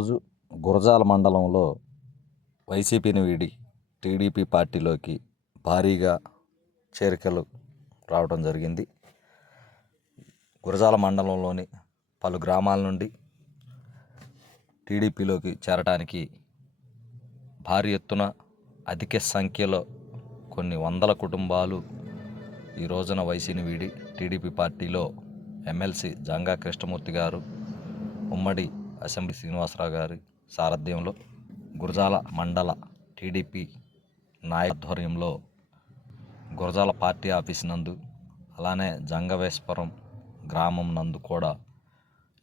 ఈరోజు గురజాల మండలంలో వైసీపీని వీడి టీడీపీ పార్టీలోకి భారీగా చేరికలు రావడం జరిగింది. గురజాల మండలంలోని పలు గ్రామాల నుండి టీడీపీలోకి చేరటానికి భారీ ఎత్తున అధిక సంఖ్యలో కొన్ని వందల కుటుంబాలు ఈ రోజున వైసీని వీడి టీడీపీ పార్టీలో ఎమ్మెల్సీ జంగా కృష్ణమూర్తి గారు ఉమ్మడి అసెంబ్లీ శ్రీనివాసరావు గారి సారథ్యంలో గురజాల మండల టీడీపీ నాయకత్వర్యంలో గురజాల పార్టీ ఆఫీస్ నందు అలానే జంగవేశ్వరం గ్రామం నందు కూడా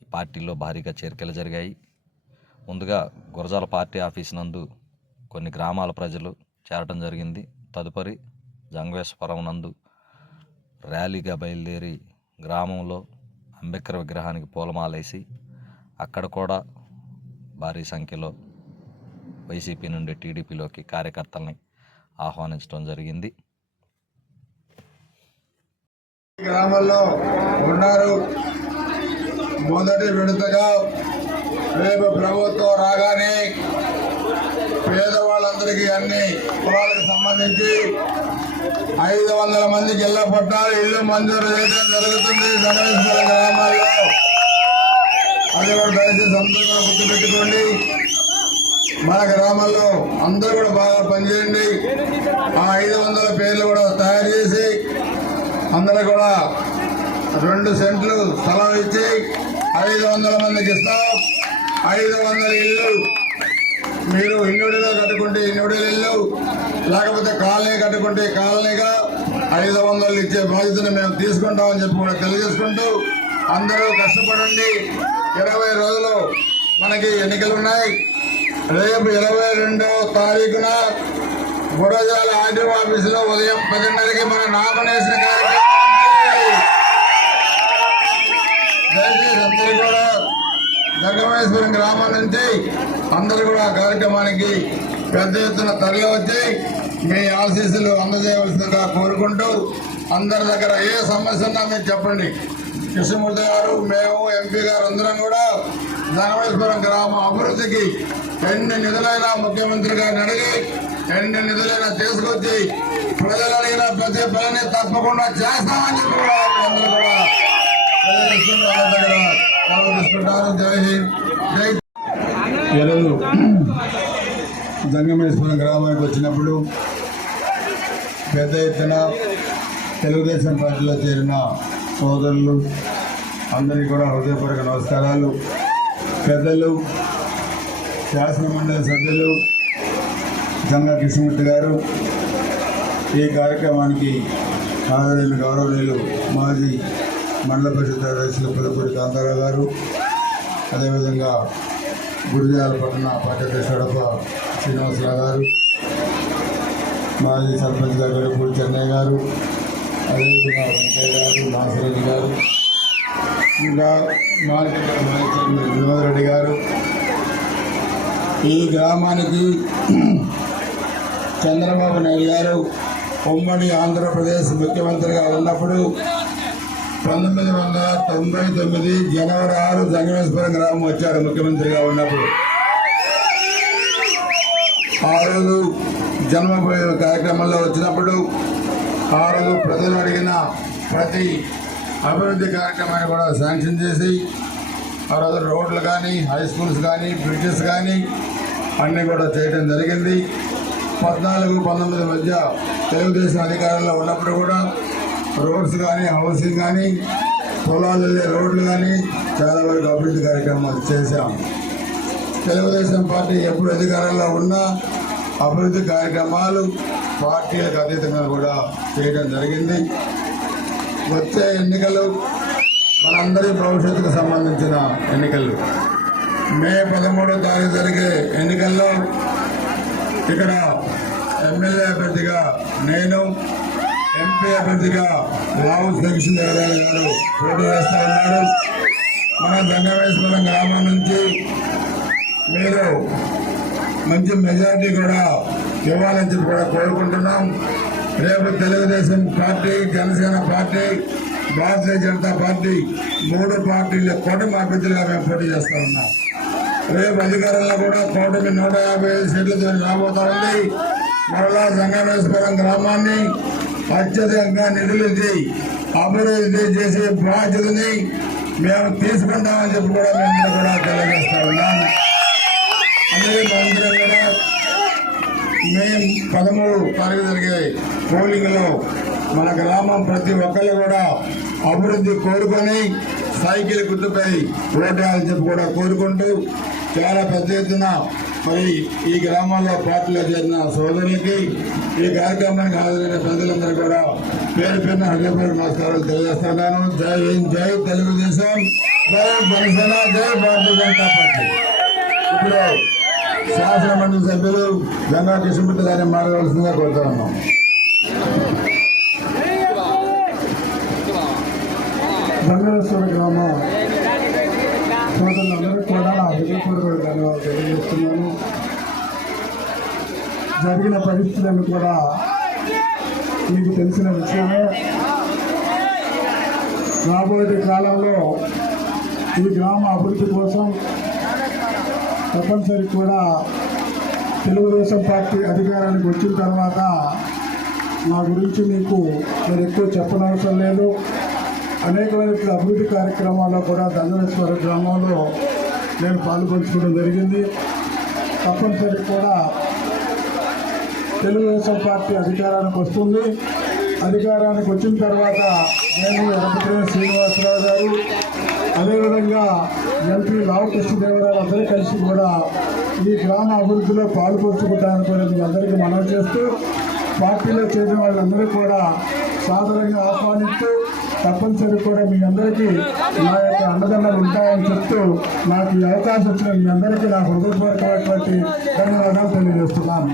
ఈ పార్టీలో భారీగా చేరికలు జరిగాయి. ముందుగా గురజాల పార్టీ ఆఫీస్ నందు కొన్ని గ్రామాల ప్రజలు చేరటం జరిగింది. తదుపరి జంగవేశ్వరం నందు ర్యాలీగా బయలుదేరి గ్రామంలో అంబేద్కర్ విగ్రహానికి పూలమాలేసి అక్కడ కూడా భారీ సంఖ్యలో వైసీపీ నుండి టీడీపీలోకి కార్యకర్తల్ని ఆహ్వానించడం జరిగింది. గ్రామాల్లో ఉన్నారు. మొదటి విడతగా రేపు ప్రభుత్వం రాగానే పేదవాళ్ళందరికీ అన్ని కులాలకు సంబంధించి ఐదు వందల మందికి ఇళ్ళ పట్టాలు ఇల్లు మంజూరు చేయడం జరుగుతుంది. గణేశ్వర గ్రామాల్లో అది కూడా దయచేసి అందరూ కూడా గుర్తుపెట్టుకోండి. మన గ్రామాల్లో అందరూ కూడా బాగా పనిచేయండి. ఆ ఐదు వందల పేర్లు కూడా తయారు చేసి అందరూ కూడా రెండు సెంట్లు స్థలం ఇచ్చి ఐదు వందల మందికి ఇస్తాం. ఐదు వందల ఇల్లు మీరు ఇన్నుడిలో కట్టుకుంటే ఇన్నుడి ఇల్లు లేకపోతే కాలనీ కట్టుకుంటే కాలనీగా ఐదు వందలు ఇచ్చే బాధ్యతను మేము తీసుకుంటామని చెప్పి కూడా తెలియజేసుకుంటూ అందరూ కష్టపడండి. ఇరవై రోజులు మనకి ఎన్నికలు ఉన్నాయి రేపు ఇరవై రెండవ తారీఖున గురజాల ఆర్డీఓ ఆఫీసులో ఉదయం పదిన్నరకి మన నామినేషన్ కార్యక్రమం దయచేసి అందరూ కూడా గ్రామం నుంచి అందరూ కూడా ఆ కార్యక్రమానికి పెద్ద ఎత్తున తరలివచ్చి మీ ఆశీస్సులు అందజేయవలసిందిగా కోరుకుంటూ అందరి దగ్గర ఏ సమస్య ఉన్నా మీరు చెప్పండి. కృష్ణమూర్తి గారు మేము ఎంపీ గారు అందరం కూడా జగమేశ్వరం గ్రామ అభివృద్ధికి ఎన్ని నిధులైనా ముఖ్యమంత్రి గారిని అడిగి ఎన్ని నిధులైనా తీసుకొచ్చి ప్రజలు అడిగిన ప్రతి పనిని తప్పకుండా చేస్తామని చెప్పి కూడా అందరూ కూడా దగ్గర జై హింద్. జై ఈరోజు జంగమేశ్వరం గ్రామానికి వచ్చినప్పుడు పెద్ద ఎత్తున తెలుగుదేశం పార్టీలో చేరిన సోదరులు అందరికీ కూడా హృదయపూర్వక నమస్కారాలు. పెద్దలు శాసనమండలి సభ్యులు గంగా కృష్ణమూర్తి గారు ఈ కార్యక్రమానికి హాజరైన గౌరవనీయులు మాజీ మండల పరిషత్ అధ్యక్షులు పులపూరి కాంతారావు గారు అదేవిధంగా గురిజాల పట్టణ పార్టీ అధ్యక్షుడప్ప శ్రీనివాసరావు గారు మాజీ సర్పంచ్ గారు గడుపూడి చెన్నయ్య గారు అదేవిధంగా వెంకయ్య గారు నాసిరెడ్డి గారు ఇంకా మార్కెట్ వినోద్ రెడ్డి గారు ఈ గ్రామానికి చంద్రబాబు నాయుడు గారు ఉమ్మడి ఆంధ్రప్రదేశ్ ముఖ్యమంత్రిగా ఉన్నప్పుడు పంతొమ్మిది వందల తొంభై తొమ్మిది జనవరి ఆరు జంగమేశ్వరం గ్రామం వచ్చారు ముఖ్యమంత్రిగా ఉన్నప్పుడు. ఆ రోజు జన్మభూమి కార్యక్రమంలో వచ్చినప్పుడు ఆ రోజు ప్రజలు అడిగిన ప్రతి అభివృద్ధి కార్యక్రమాన్ని కూడా శాంక్షన్ చేసి ఆ రోజు రోడ్లు కానీ హై స్కూల్స్ కానీ బ్రిడ్జెస్ కానీ అన్నీ కూడా చేయడం జరిగింది. పద్నాలుగు పంతొమ్మిది మధ్య తెలుగుదేశం అధికారంలో ఉన్నప్పుడు కూడా రోడ్స్ కానీ హౌసింగ్ కానీ పొలాలు వెళ్ళే రోడ్లు కానీ చాలా వరకు అభివృద్ధి కార్యక్రమాలు చేశాం. తెలుగుదేశం పార్టీ ఎప్పుడు అధికారంలో ఉన్నా అభివృద్ధి కార్యక్రమాలు పార్టీలకు అతీతంగా కూడా చేయడం జరిగింది. వచ్చే ఎన్నికలు మనందరి భవిష్యత్తుకు సంబంధించిన ఎన్నికలు. మే పదమూడో తారీఖు జరిగే ఎన్నికల్లో ఇక్కడ ఎమ్మెల్యే అభ్యర్థిగా నేను ఎంపీ అభ్యర్థిగా రావు శ్రీకృష్ణదేవరాయలు గారు పోటీ చేస్తూ ఉన్నారు. మన గంగవేశ్వరం గ్రామం నుంచి మీరు మంచి మెజారిటీ కూడా ఇవ్వాలని చెప్పి కూడా కోరుకుంటున్నాం. రేపు Telugu Desam party Janasena party Bharatiya Janata party మూడు పార్టీల కూటమి అభ్యర్థులుగా మేము పోటీ చేస్తా ఉన్నాం. రేపు అధికారంలో కూడా కూటమి నూట యాభై ఐదు సీట్లతో రాబోతా ఉంది మరలా సంగమేశ్వరం గ్రామాన్ని అత్యధికంగా నిధులించి అభివృద్ధి చేసే బాధ్యతని మేము తీసుకుంటామని చెప్పి కూడా మేము కూడా తెలియజేస్తా ఉన్నాం. పదమూడు తారీఖు జరిగే పోలింగ్లో మన గ్రామం ప్రతి ఒక్కళ్ళు కూడా అభివృద్ధి కోరుకొని సైకిల్ గుర్తుపై ఓటేయాలని చెప్పి కూడా కోరుకుంటూ చాలా పెద్ద ఎత్తున మరి ఈ గ్రామాల్లో పార్టీలో చేరిన సోదరులకి ఈ కార్యక్రమానికి హాజరైన ప్రజలందరూ కూడా పేరు పేరున హృదయపూర్వక నమస్కారాలు తెలియజేస్తున్నాను. జై హింద్ జై తెలుగుదేశం. జై జనసేన జై భారతీయ జనతా పార్టీ. ఇప్పుడు శాసన మండలి సభ్యులు గంగా కృష్ణమూర్తి గారిని మారవలసిందిగా కోరుతా ఉన్నాం బంగారేశ్వర గ్రామ సోదరులందరికీ కూడా నా హృదయపూర్వక ధన్యవాదాలు తెలియజేస్తున్నాను. జరిగిన పరిస్థితులను కూడా మీకు తెలిసిన విషయమే. రాబోయే కాలంలో ఈ గ్రామ అభివృద్ధి కోసం తప్పనిసరి కూడా తెలుగుదేశం పార్టీ అధికారానికి వచ్చిన తర్వాత నా గురించి మీకు నేను ఎక్కువ చెప్పనవసరం లేదు. అనేకమైన అభివృద్ధి కార్యక్రమాల్లో కూడా దంగనేశ్వర గ్రామంలో నేను పాల్గొంచుకోవడం జరిగింది. తప్పనిసరి కూడా తెలుగుదేశం పార్టీ అధికారానికి వస్తుంది. అధికారానికి వచ్చిన తర్వాత నేను ఎడపతిరేని శ్రీనివాసరావు గారు అదేవిధంగా ఎంపీ లావు కృష్ణదేవరావు అందరూ కలిసి కూడా ఈ గ్రామ అభివృద్ధిలో పాల్పంచుకుంటానికి మీ అందరికీ మనం చేస్తూ పార్టీలో చేరిన వాళ్ళందరూ కూడా సాధారణంగా ఆహ్వానిస్తూ తప్పనిసరి కూడా మీ అందరికీ నా యొక్క అండదండలు ఉంటాయని చెప్తూ నాకు ఈ అవకాశం వచ్చిన మీ అందరికీ నా హృదయపూర్వకమైనటువంటి ధన్యవాదాలు తెలియజేస్తున్నాను.